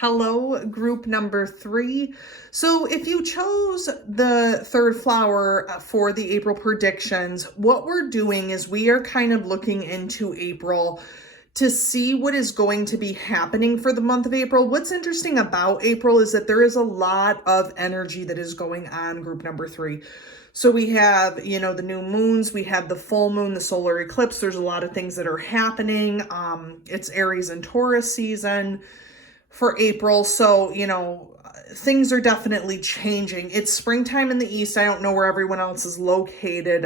Hello, group number 3. So if you chose the third flower for the April predictions, what we're doing is we are kind of looking into April to see what is going to be happening for the month of April. What's interesting about April is that there is a lot of energy that is going on, group number 3. So we have, the new moons, we have the full moon, the solar eclipse. There's a lot of things that are happening. It's Aries and Taurus season for April. So, things are definitely changing. It's springtime in the East. I don't know where everyone else is located.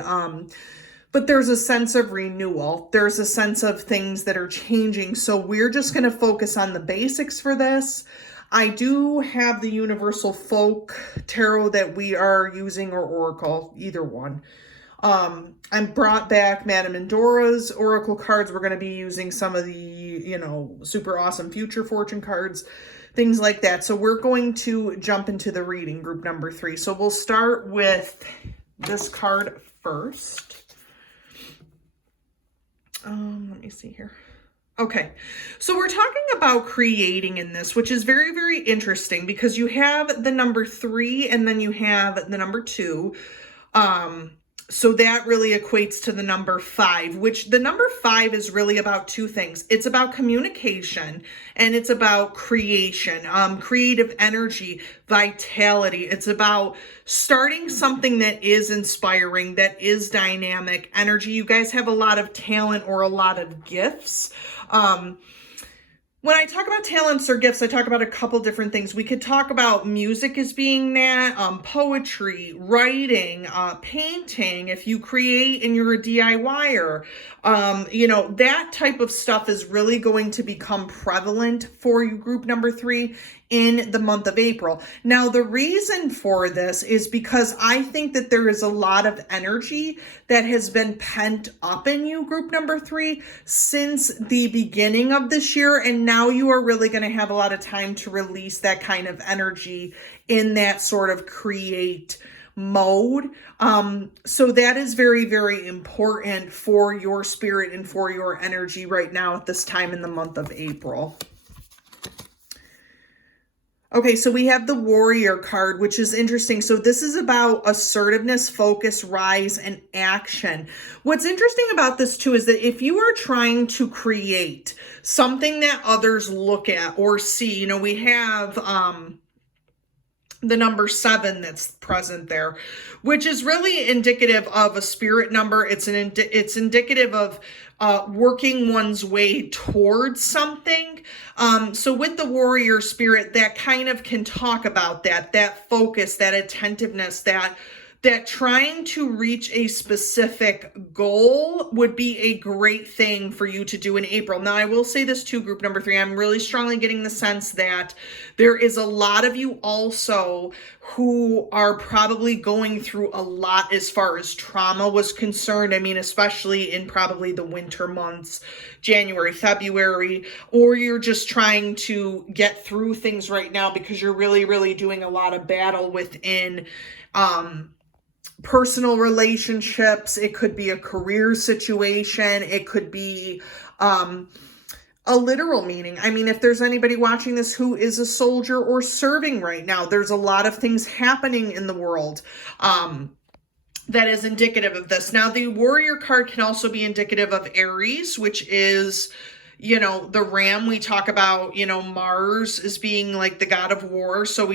But there's a sense of renewal. There's a sense of things that are changing. So we're just going to focus on the basics for this. I do have the Universal Folk Tarot that we are using, or Oracle, either one. I brought back Madame Endora's Oracle cards. We're going to be using some of the, super awesome future fortune cards, things like that. So we're going to jump into the reading, group number 3. So we'll start with this card first. Let me see here. Okay, so we're talking about creating in this, which is very, very interesting because you have the number 3 and then you have the number 2. So that really equates to the number 5, which the number 5 is really about two things. It's about communication and it's about creation, creative energy, vitality. It's about starting something that is inspiring, that is dynamic energy. You guys have a lot of talent or a lot of gifts. When I talk about talents or gifts, I talk about a couple different things. We could talk about music as being that, poetry, writing, painting, if you create and you're a DIYer, that type of stuff is really going to become prevalent for you, group number 3, in the month of April. Now, the reason for this is because I think that there is a lot of energy that has been pent up in you, group number 3, since the beginning of this year. And now you are really going to have a lot of time to release that kind of energy in that sort of create mode. So that is very, very important for your spirit and for your energy right now at this time in the month of April. Okay, so we have the Warrior card, which is interesting. So this is about assertiveness, focus, rise, and action. What's interesting about this too is that if you are trying to create something that others look at or see, we have the number 7 that's present there, which is really indicative of a spirit number. It's indicative of working one's way towards something. So with the warrior spirit, that kind of can talk about that focus, that attentiveness, that trying to reach a specific goal would be a great thing for you to do in April. Now, I will say this too, group number 3, I'm really strongly getting the sense that there is a lot of you also who are probably going through a lot as far as trauma was concerned. I mean, especially in probably the winter months, January, February, or you're just trying to get through things right now because you're really, really doing a lot of battle within, personal relationships. It could be a career situation. It could be a literal meaning. I mean, if there's anybody watching this who is a soldier or serving right now, there's a lot of things happening in the world that is indicative of this. Now, the Warrior card can also be indicative of Aries, which is the ram. We talk about, Mars as being like the god of war. So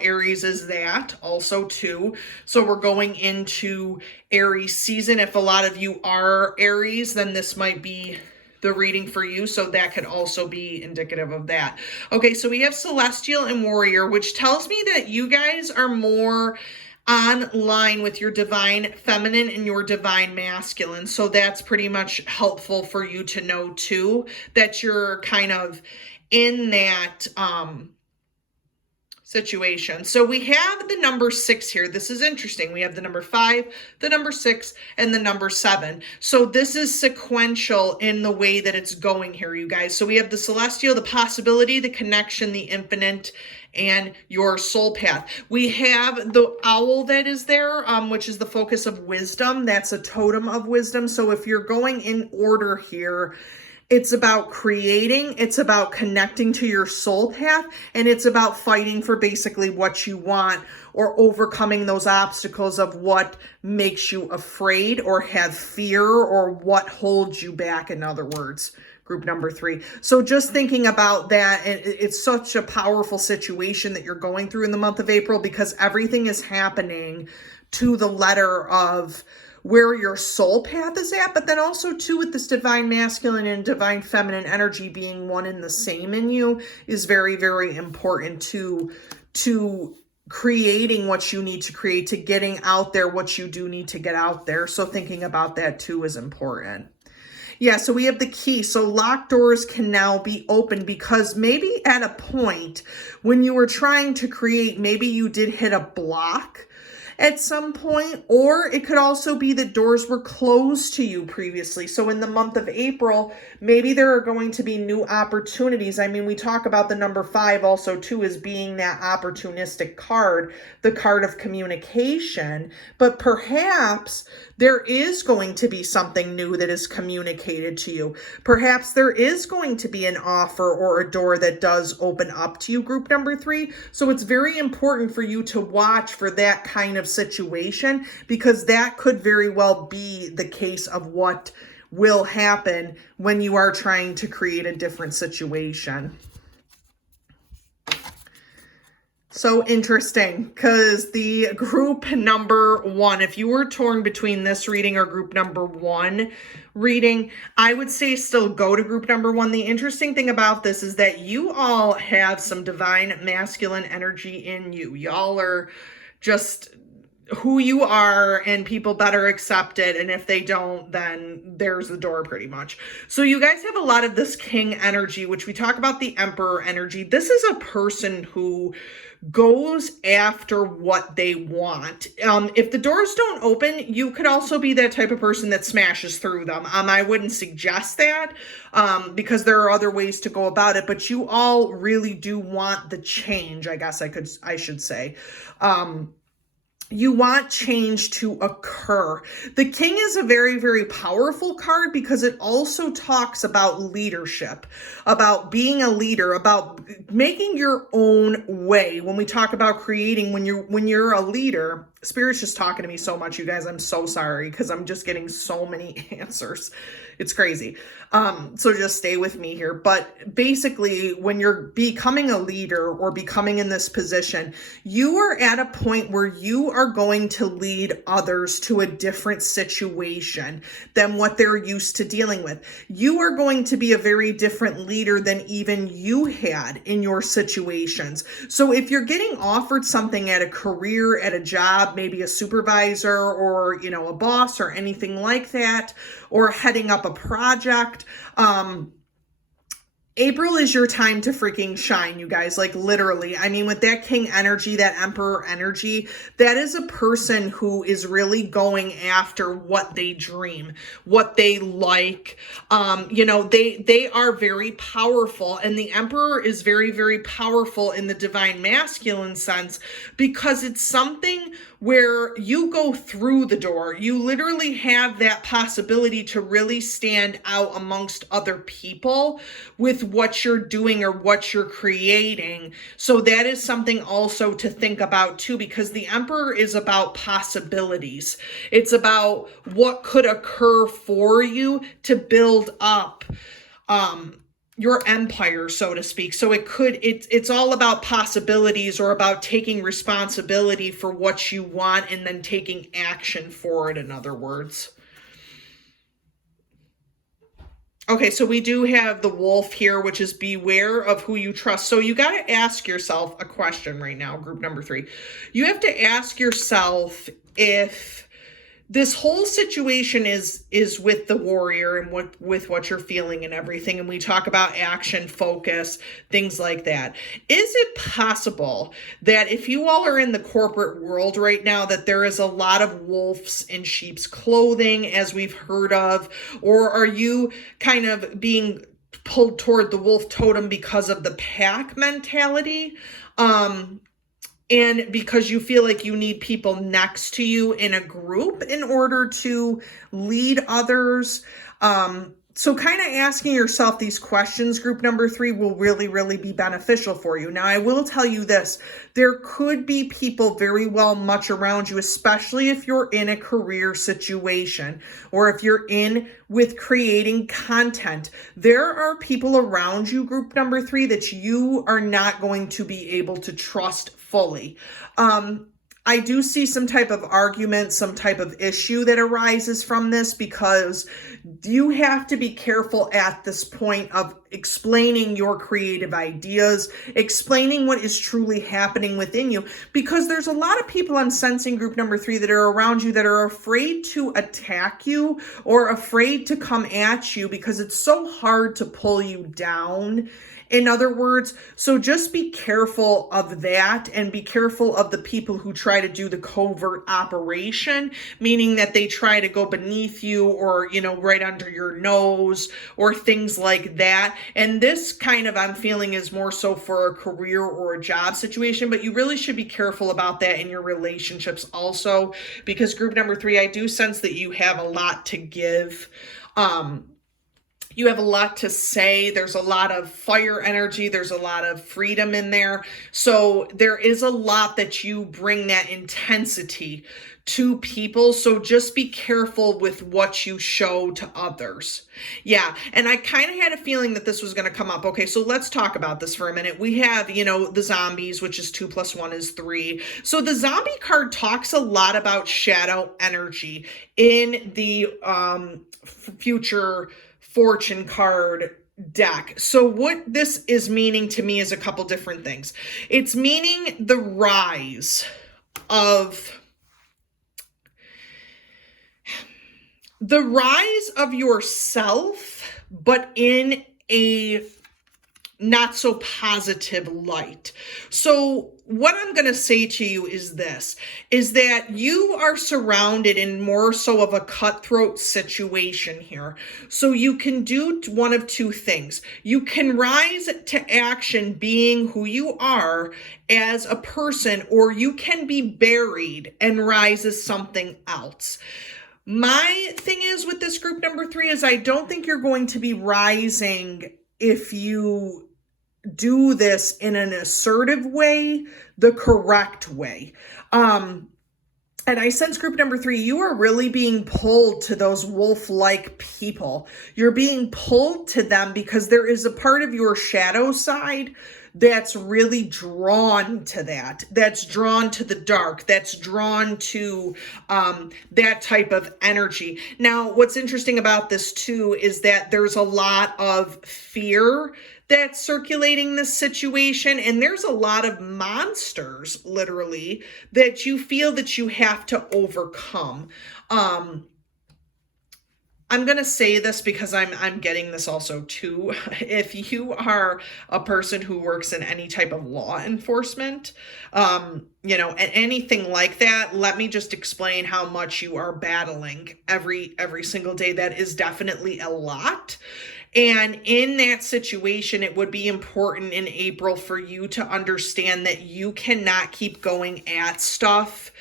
Aries is that also too. So we're going into Aries season. If a lot of you are Aries, then this might be the reading for you. So that could also be indicative of that. Okay, so we have Celestial and Warrior, which tells me that you guys are more on line with your divine feminine and your divine masculine. So that's pretty much helpful for you to know too, that you're kind of in that situation. So we have the number 6 here. This is interesting. We have the number 5, the number 6, and the number 7. So this is sequential in the way that it's going here, you guys. So we have the celestial, the possibility, the connection, the infinite, and your soul path. We have the owl that is there, which is the focus of wisdom. That's a totem of wisdom. So if you're going in order here, It's about creating, it's about connecting to your soul path, and it's about fighting for basically what you want or overcoming those obstacles of what makes you afraid or have fear or what holds you back, in other words. Group number 3. So just thinking about that, it's such a powerful situation that you're going through in the month of April, because everything is happening to the letter of where your soul path is at, but then also too with this divine masculine and divine feminine energy being one and the same in you is very, very important to creating what you need to create, to getting out there what you do need to get out there. So thinking about that too is important. Yeah, so we have the key. So locked doors can now be opened, because maybe at a point when you were trying to create, maybe you did hit a block at some point, or it could also be that doors were closed to you previously. So in the month of April, maybe there are going to be new opportunities. I mean, we talk about the number 5 also too as being that opportunistic card, the card of communication, but perhaps there is going to be something new that is communicated to you. Perhaps there is going to be an offer or a door that does open up to you, group number 3. So it's very important for you to watch for that kind of situation, because that could very well be the case of what will happen when you are trying to create a different situation. So interesting, because the group number 1, if you were torn between this reading or group number 1 reading, I would say still go to group number 1. The interesting thing about this is that you all have some divine masculine energy in you. Y'all are just who you are, and people better accept it, and if they don't, then there's the door pretty much. So you guys have a lot of this king energy, which we talk about the emperor energy. This is a person who goes after what they want. If the doors don't open, you could also be that type of person that smashes through them. I wouldn't suggest that, because there are other ways to go about it, but you all really do want the change, I guess I should say. You want change to occur. The king is a very, very powerful card, because it also talks about leadership, about being a leader, about making your own way. When we talk about creating, when you're a leader, Spirit's just talking to me so much, you guys. I'm so sorry, because I'm just getting so many answers. It's crazy. So just stay with me here. But basically, when you're becoming a leader or becoming in this position, you are at a point where you are going to lead others to a different situation than what they're used to dealing with. You are going to be a very different leader than even you had in your situations. So if you're getting offered something at a career, at a job, maybe a supervisor or, a boss or anything like that, or heading up a project, April is your time to freaking shine, you guys, like literally. I mean, with that king energy, that emperor energy, that is a person who is really going after what they dream, what they like. They are very powerful, and the emperor is very, very powerful in the divine masculine sense, because it's something where you go through the door. You literally have that possibility to really stand out amongst other people with what you're doing or what you're creating. So that is something also to think about too, because the emperor is about possibilities. It's about what could occur for you to build up your empire, so to speak. So it's all about possibilities, or about taking responsibility for what you want and then taking action for it, in other words. Okay, so we do have the wolf here, which is beware of who you trust. So you got to ask yourself a question right now, group number 3. You have to ask yourself if this whole situation is with the warrior and with what you're feeling and everything. And we talk about action, focus, things like that. Is it possible that if you all are in the corporate world right now, that there is a lot of wolves in sheep's clothing, as we've heard of? Or are you kind of being pulled toward the wolf totem because of the pack mentality? And because you feel like you need people next to you in a group in order to lead others. So kind of asking yourself these questions, group number 3, will really, really be beneficial for you. Now, I will tell you this, there could be people very well much around you, especially if you're in a career situation or if you're in with creating content. There are people around you, group number 3, that you are not going to be able to trust fully. I do see some type of argument, some type of issue that arises from this, because you have to be careful at this point of explaining your creative ideas, explaining what is truly happening within you, because there's a lot of people, I'm sensing, group number 3, that are around you that are afraid to attack you or afraid to come at you because it's so hard to pull you down. In other words, so just be careful of that, and be careful of the people who try to do the covert operation, meaning that they try to go beneath you or, right under your nose or things like that. And this kind of, I'm feeling, is more so for a career or a job situation, but you really should be careful about that in your relationships also, because group number 3, I do sense that you have a lot to give. You have a lot to say. There's a lot of fire energy. There's a lot of freedom in there. So there is a lot that you bring that intensity to people. So just be careful with what you show to others. Yeah. And I kind of had a feeling that this was going to come up. Okay. So let's talk about this for a minute. We have, the zombies, which is 2 + 1 is 3. So the zombie card talks a lot about shadow energy in the future fortune card deck. So what this is meaning to me is a couple different things. It's meaning the rise of yourself, but in a not so positive light. So what I'm going to say to you is this, is that you are surrounded in more so of a cutthroat situation here. So you can do one of two things. You can rise to action being who you are as a person, or you can be buried and rise as something else. My thing is with this group number 3 is I don't think you're going to be rising if you do this in an assertive way, the correct way. And I sense group number 3, you are really being pulled to those wolf-like people. You're being pulled to them because there is a part of your shadow side that's really drawn to that. That's drawn to the dark. That's drawn to that type of energy. Now, what's interesting about this too is that there's a lot of fear that's circulating this situation, and there's a lot of monsters, literally, that you feel that you have to overcome. I'm going to say this because I'm getting this also too. If you are a person who works in any type of law enforcement, and anything like that, let me just explain how much you are battling every single day. That is definitely a lot. And in that situation, it would be important in April for you to understand that you cannot keep going at stuff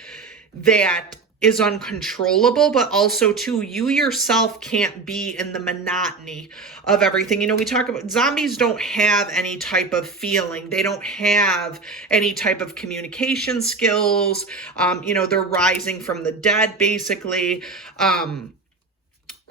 that is uncontrollable, but also too, you yourself can't be in the monotony of everything. We talk about zombies don't have any type of feeling. They don't have any type of communication skills. They're rising from the dead, basically.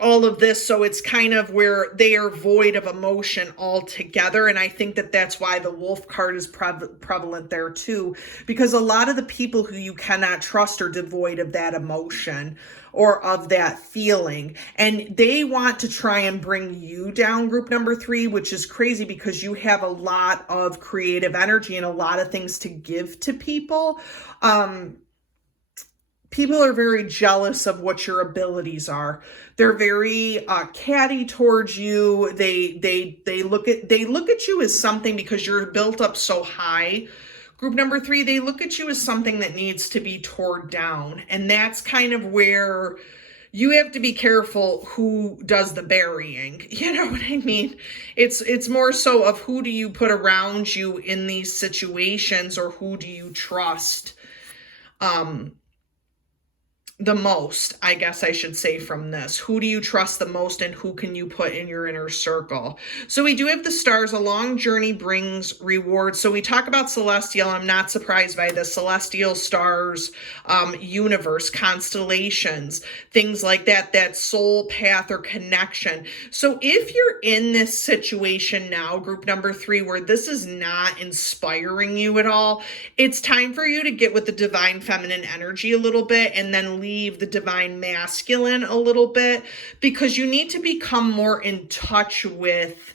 All of this. So it's kind of where they are void of emotion altogether. And I think that that's why the wolf card is prevalent there too, because a lot of the people who you cannot trust are devoid of that emotion or of that feeling. And they want to try and bring you down, group number 3, which is crazy because you have a lot of creative energy and a lot of things to give to people. People are very jealous of what your abilities are. They're very catty towards you. They look at you as something, because you're built up so high. Group number 3, they look at you as something that needs to be torn down. And that's kind of where you have to be careful who does the burying. You know what I mean? It's more so of who do you put around you in these situations, or who do you trust? the most, I guess I should say, from this? Who do you trust the most, and who can you put in your inner circle? So we do have the stars. A long journey brings rewards. So we talk about celestial. I'm not surprised by this. Celestial, stars, universe, constellations, things like that, that soul path or connection. So if you're in this situation now, group number 3, where this is not inspiring you at all, it's time for you to get with the divine feminine energy a little bit, and then leave the divine masculine a little bit, because you need to become more in touch with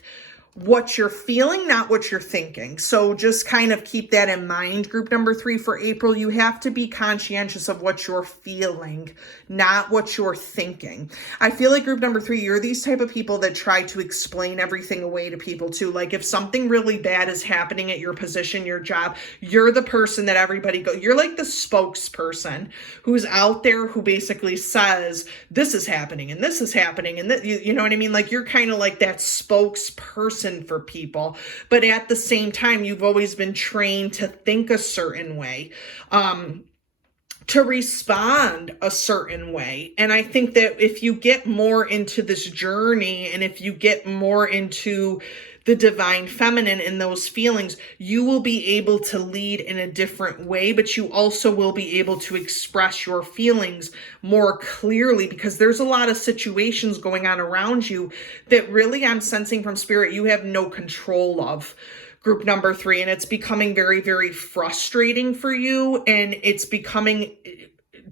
what you're feeling, not what you're thinking. So just kind of keep that in mind. Group number 3 for April, you have to be conscientious of what you're feeling, not what you're thinking. I feel like group number 3, you're these type of people that try to explain everything away to people too. Like if something really bad is happening at your position, your job, you're the person that everybody you're like the spokesperson who's out there who basically says, this is happening and this is happening. And you know what I mean? Like you're kind of like that spokesperson for people, but at the same time, you've always been trained to think a certain way, to respond a certain way. And I think that if you get more into this journey, and if you get more into the divine feminine and those feelings, you will be able to lead in a different way, but you also will be able to express your feelings more clearly, because there's a lot of situations going on around you that really, I'm sensing from spirit, you have no control of, group number 3. And it's becoming very, very frustrating for you. And it's becoming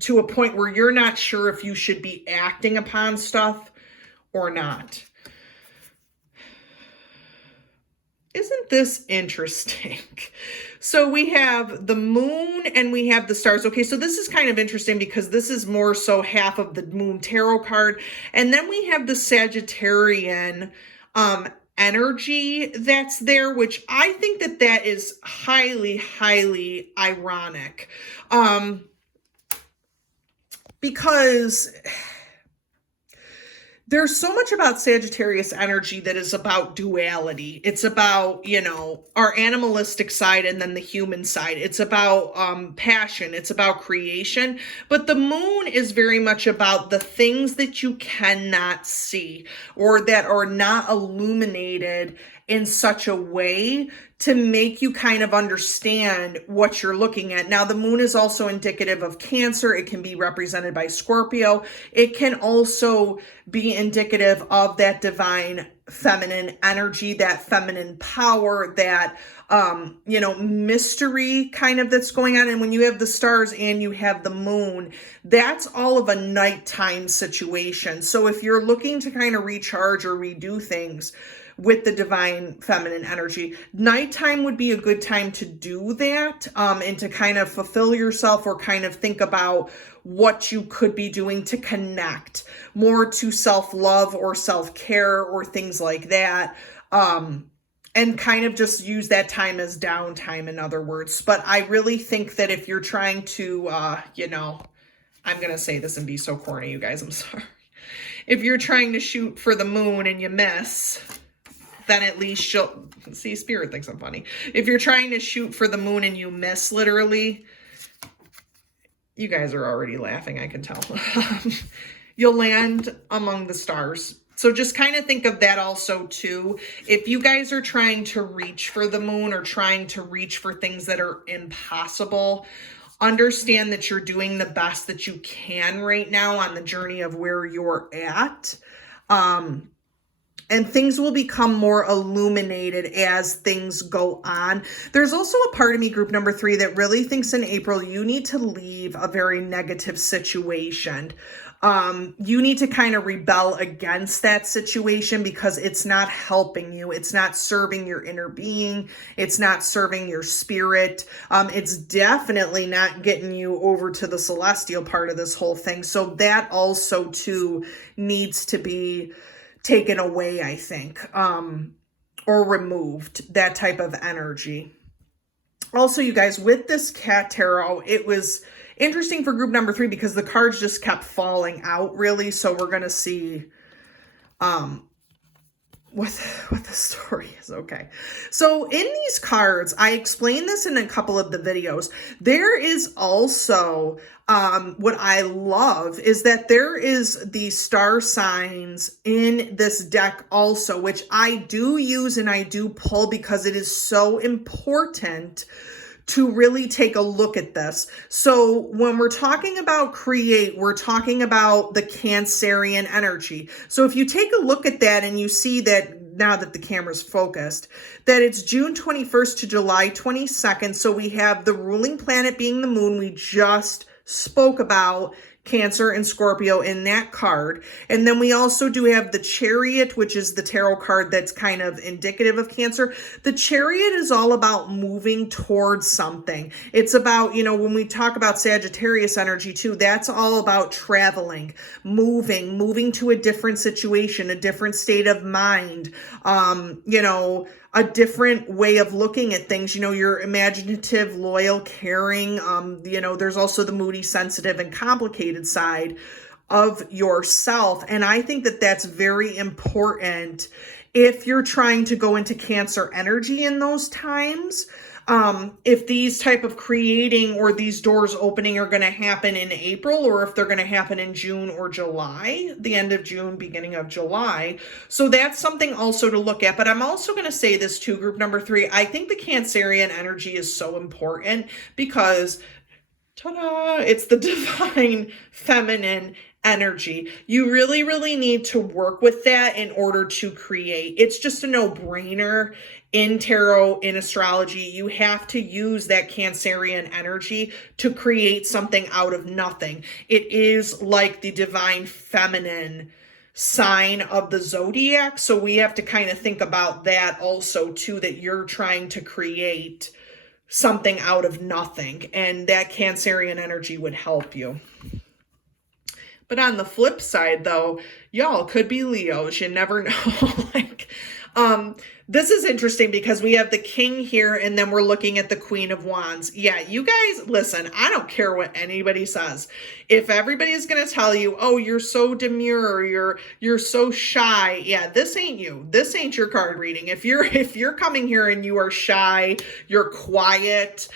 to a point where you're not sure if you should be acting upon stuff or not. Isn't this interesting? So we have the moon and we have the stars. Okay, so this is kind of interesting because this is more so half of the moon tarot card. And then we have the Sagittarian energy that's there, which I think that that is highly, highly ironic. Because there's so much about Sagittarius energy that is about duality. It's about, you know, our animalistic side and then the human side. It's about passion. It's about creation. But the moon is very much about the things that you cannot see, or that are not illuminated in such a way to make you kind of understand what you're looking at. Now, the moon is also indicative of Cancer. It can be represented by Scorpio. It can also be indicative of that divine feminine energy, that feminine power, that, you know, mystery kind of that's going on. And when you have the stars and you have the moon, that's all of a nighttime situation. So if you're looking to kind of recharge or redo things with the divine feminine energy, nighttime would be a good time to do that, and to kind of fulfill yourself, or kind of think about what you could be doing to connect more to self-love or self-care or things like that. And kind of just use that time as downtime, in other words. But I really think that if you're trying to, you know, I'm going to say this and be so corny, you guys, I'm sorry. If you're trying to shoot for the moon and you miss, then at least she'll see. Spirit thinks I'm funny. If you're trying to shoot for the moon and you miss, literally, you guys are already laughing, I can tell. You'll land among the stars. So just kind of think of that also too. If you guys are trying to reach for the moon, or trying to reach for things that are impossible, understand that you're doing the best that you can right now on the journey of where you're at. And things will become more illuminated as things go on. There's also a part of me, group number 3, that really thinks in April, you need to leave a very negative situation. You need to kind of rebel against that situation, because it's not helping you. It's not serving your inner being. It's not serving your spirit. It's definitely not getting you over to the celestial part of this whole thing. So that also too needs to be taken away, I think, or removed, that type of energy. Also, you guys, with this cat tarot, it was interesting for group number 3 because the cards just kept falling out, really. So we're going to see what the story is. Okay. So in these cards, I explained this in a couple of the videos. There is also, what I love is that there is the star signs in this deck also, which I do use and I do pull because it is so important to really take a look at this. So when we're talking about create, we're talking about the Cancerian energy. So if you take a look at that and you see that now that the camera's focused, that it's June 21st to July 22nd. So we have the ruling planet being the moon. We just spoke about Cancer and Scorpio in that card. And then we also do have the Chariot, which is the tarot card that's kind of indicative of Cancer. The Chariot is all about moving towards something. It's about, you know, when we talk about Sagittarius energy too, that's all about traveling, moving to a different situation, a different state of mind, you know, a different way of looking at things. You know, you're imaginative, loyal, caring. You know, there's also the moody, sensitive, and complicated side of yourself. And I think that that's very important if you're trying to go into Cancer energy in those times. If these type of creating or these doors opening are going to happen in April, or if they're going to happen in June or July, the end of June, beginning of July. So that's something also to look at. But I'm also going to say this too, group number 3. I think the Cancerian energy is so important because, ta-da, it's the divine feminine energy. You really, really need to work with that in order to create. It's just a no-brainer. In tarot, in astrology, you have to use that Cancerian energy to create something out of nothing. It is like the divine feminine sign of the zodiac. So we have to kind of think about that also too, that you're trying to create something out of nothing. And that Cancerian energy would help you. But on the flip side, though, y'all could be Leos. You never know. This is interesting because we have the King here and then we're looking at the Queen of Wands. Yeah, you guys, listen, I don't care what anybody says. If everybody's going to tell you, oh, you're so demure, you're so shy. Yeah, this ain't you. This ain't your card reading. If you're coming here and you are shy, you're quiet,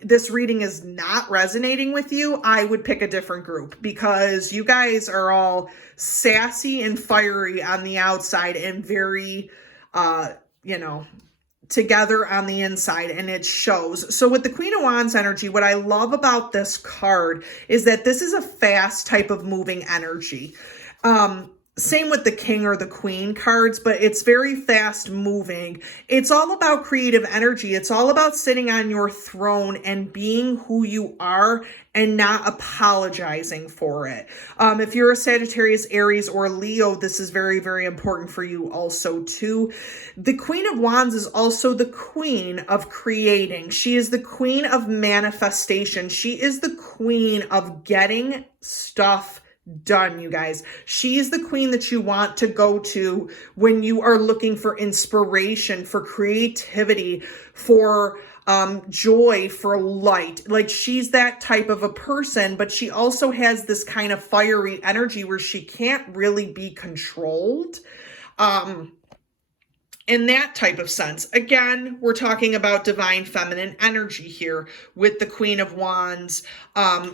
this reading is not resonating with you, I would pick a different group because you guys are all sassy and fiery on the outside and very, you know, together on the inside, and it shows. So with the Queen of Wands energy, what I love about this card is that this is a fast type of moving energy. Same with the King or the Queen cards, but it's very fast moving. It's all about creative energy. It's all about sitting on your throne and being who you are and not apologizing for it. If you're a Sagittarius, Aries, or Leo, this is very, very important for you also too. The Queen of Wands is also the queen of creating. She is the queen of manifestation. She is the queen of getting stuff done, you guys. She's the queen that you want to go to when you are looking for inspiration, for creativity, for joy, for light. Like, she's that type of a person, but she also has this kind of fiery energy where she can't really be controlled. In that type of sense. Again, we're talking about divine feminine energy here with the Queen of Wands.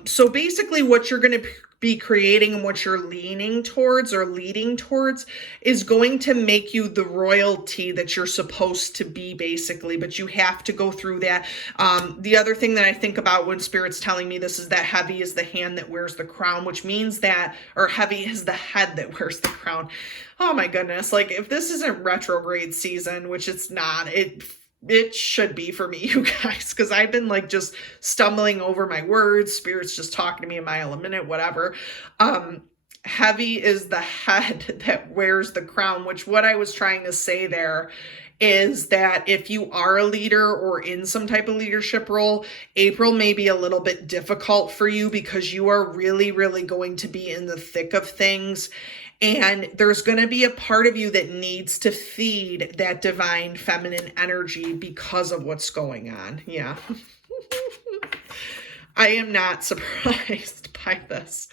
So basically what you're going to be creating and what you're leaning towards or leading towards is going to make you the royalty that you're supposed to be, basically, but you have to go through that. The other thing that I think about when Spirit's telling me this is that heavy is the hand that wears the crown, which means that, or heavy is the head that wears the crown. Oh my goodness, like if this isn't retrograde season, which it's not, it should be for me, you guys, because I've been like just stumbling over my words. Spirit's just talking to me a mile a minute, whatever. Heavy is the head that wears the crown, which what I was trying to say there is that if you are a leader or in some type of leadership role, April may be a little bit difficult for you because you are really, really going to be in the thick of things. And there's going to be a part of you that needs to feed that divine feminine energy because of what's going on. Yeah. I am not surprised by this.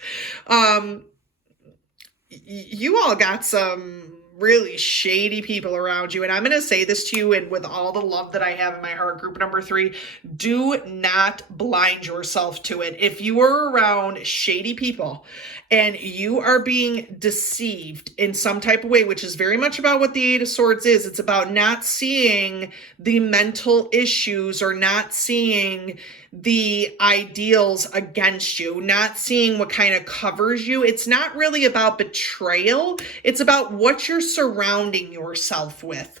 You all got some really shady people around you. And I'm going to say this to you, and with all the love that I have in my heart, group number 3, do not blind yourself to it. If you are around shady people and you are being deceived in some type of way, which is very much about what the 8 of Swords is, it's about not seeing the mental issues or not seeing the ideals against you, not seeing what kind of covers you. It's not really about betrayal. It's about what you're surrounding yourself with.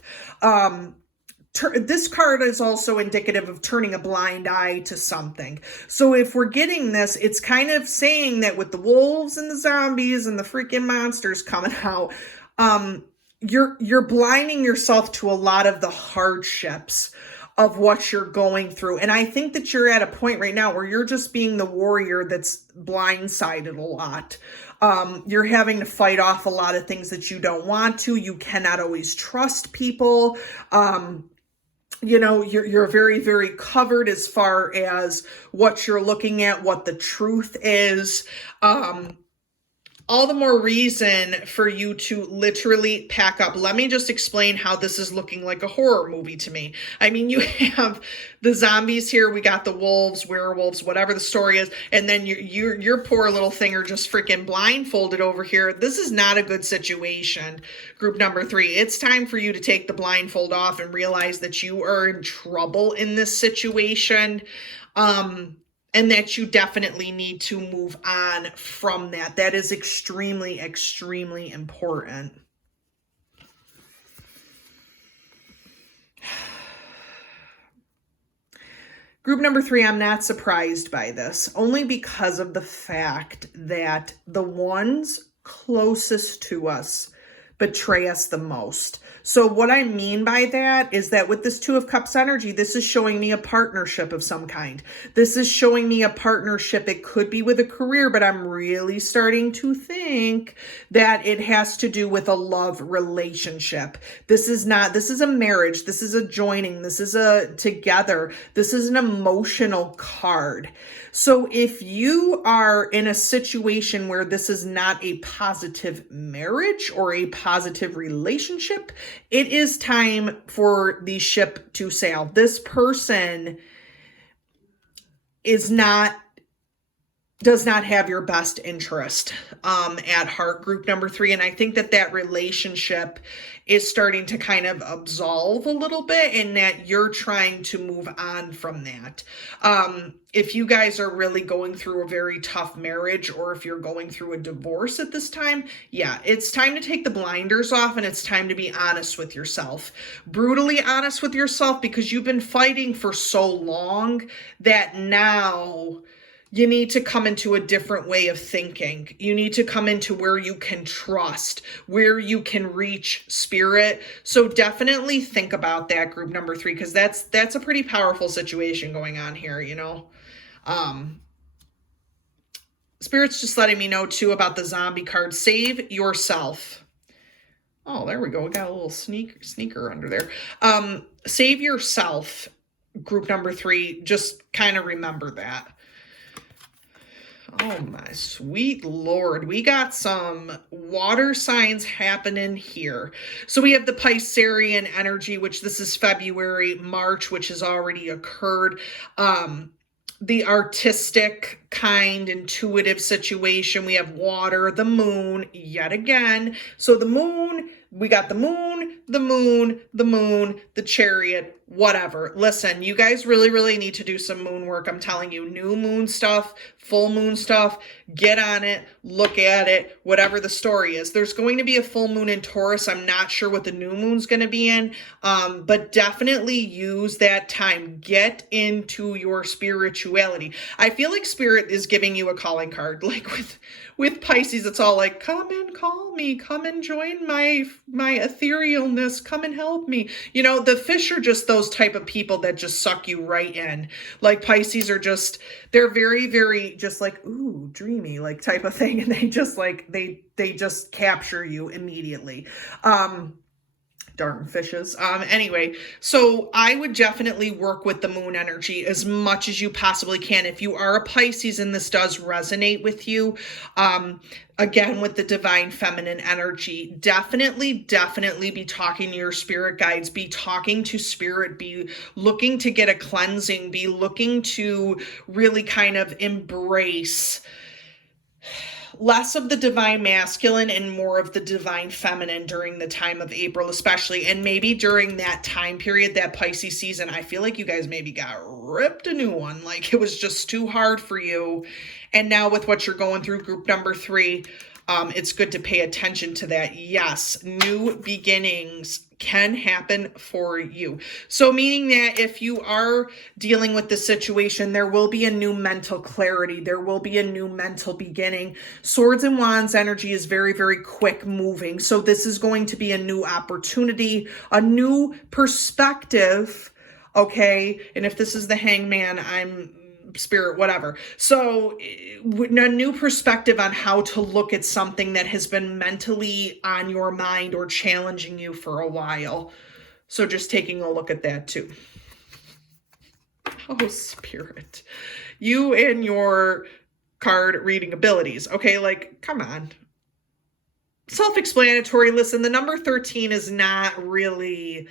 This card is also indicative of turning a blind eye to something. So if we're getting this, it's kind of saying that with the wolves and the zombies and the freaking monsters coming out, you're blinding yourself to a lot of the hardships of what you're going through. And I think that you're at a point right now where you're just being the warrior that's blindsided a lot. You're having to fight off a lot of things that you don't want to. You cannot always trust people. You're very, very covered as far as what you're looking at, what the truth is. All the more reason for you to literally pack up. Let me just explain how this is looking like a horror movie to me. I mean, you have the zombies here. We got the wolves, werewolves, whatever the story is. And then your poor little thing are just freaking blindfolded over here. This is not a good situation. Group number 3, it's time for you to take the blindfold off and realize that you are in trouble in this situation. And that you definitely need to move on from that. That is extremely, extremely important. Group number 3, I'm not surprised by this, only because of the fact that the ones closest to us betray us the most. So what I mean by that is that with this 2 of Cups energy, this is showing me a partnership of some kind. This is showing me a partnership. It could be with a career, but I'm really starting to think that it has to do with a love relationship. This is a marriage. This is a joining. This is a together. This is an emotional card. So if you are in a situation where this is not a positive marriage or a positive relationship, it is time for the ship to sail. This person does not have your best interest at heart, group number 3. And I think that relationship is starting to kind of absolve a little bit, and that you're trying to move on from that. If you guys are really going through a very tough marriage, or if you're going through a divorce at this time, yeah, it's time to take the blinders off, and it's time to be honest with yourself. Brutally honest with yourself, because you've been fighting for so long that now you need to come into a different way of thinking. You need to come into where you can trust, where you can reach spirit. So definitely think about that, group number 3, because that's a pretty powerful situation going on here, Spirit's just letting me know too about the zombie card. Save yourself. Oh, there we go. We got a little sneaker under there. Save yourself, group number 3. Just kind of remember that. Oh my sweet Lord. We got some water signs happening here. So we have the Piscean energy, which this is February, March, which has already occurred. The artistic kind, intuitive situation. We have water, the moon, yet again. So the moon, we got the moon, the chariot, whatever. Listen, you guys really, really need to do some moon work. I'm telling you, new moon stuff, full moon stuff, get on it, look at it, whatever the story is. There's going to be a full moon in Taurus. I'm not sure what the new moon's going to be in, but definitely use that time. Get into your spirituality. I feel like Spirit is giving you a calling card. Like with Pisces, it's all like, come and call me, come and join my etherealness, come and help me. The fish are just those type of people that just suck you right in. Like Pisces are just, they're very, very just like, ooh, dreamy, like type of thing. And they just like, they just capture you immediately. Darn fishes. Anyway, so I would definitely work with the moon energy as much as you possibly can. If you are a Pisces and this does resonate with you, again, with the divine feminine energy, definitely be talking to your spirit guides, be talking to spirit, be looking to get a cleansing, be looking to really kind of embrace less of the divine masculine and more of the divine feminine during the time of April, especially. And maybe during that time period, that Pisces season, I feel like you guys maybe got ripped a new one. Like it was just too hard for you. And now with what you're going through, group number 3, it's good to pay attention to that. Yes, new beginnings can happen for you. So meaning that if you are dealing with the situation, there will be a new mental clarity. There will be a new mental beginning. Swords and Wands energy is very, very quick moving. So this is going to be a new opportunity, a new perspective. Okay. And if this is the Hangman, I'm Spirit, whatever. So a new perspective on how to look at something that has been mentally on your mind or challenging you for a while. So just taking a look at that too. Oh, Spirit, you and your card reading abilities. Okay, like, come on. Self-explanatory. Listen, the number 13 is not really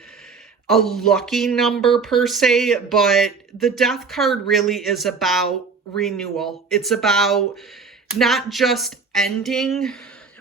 a lucky number per se, but the Death card really is about renewal. It's about not just ending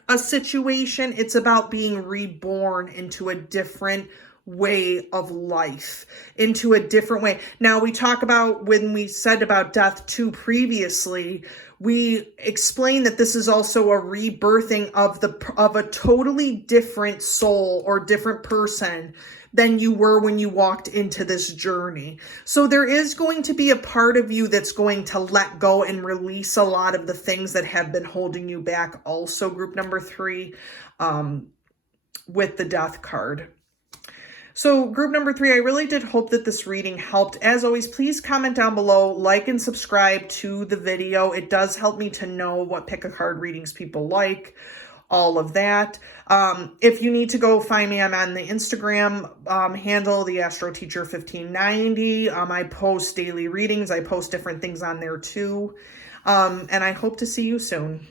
a situation, it's about being reborn into a different way of life, into a different way. Now, we talk about, when we said about Death 2 previously, we explained that this is also a rebirthing of a totally different soul or different person than you were when you walked into this journey. So there is going to be a part of you that's going to let go and release a lot of the things that have been holding you back. Also, group number 3, with the Death card. So group number 3, I really did hope that this reading helped. As always, please comment down below, like and subscribe to the video. It does help me to know what pick a card readings people like, all of that. If you need to go find me, I'm on the Instagram handle, the Astro Teacher 1590. I post daily readings. I post different things on there too. And I hope to see you soon.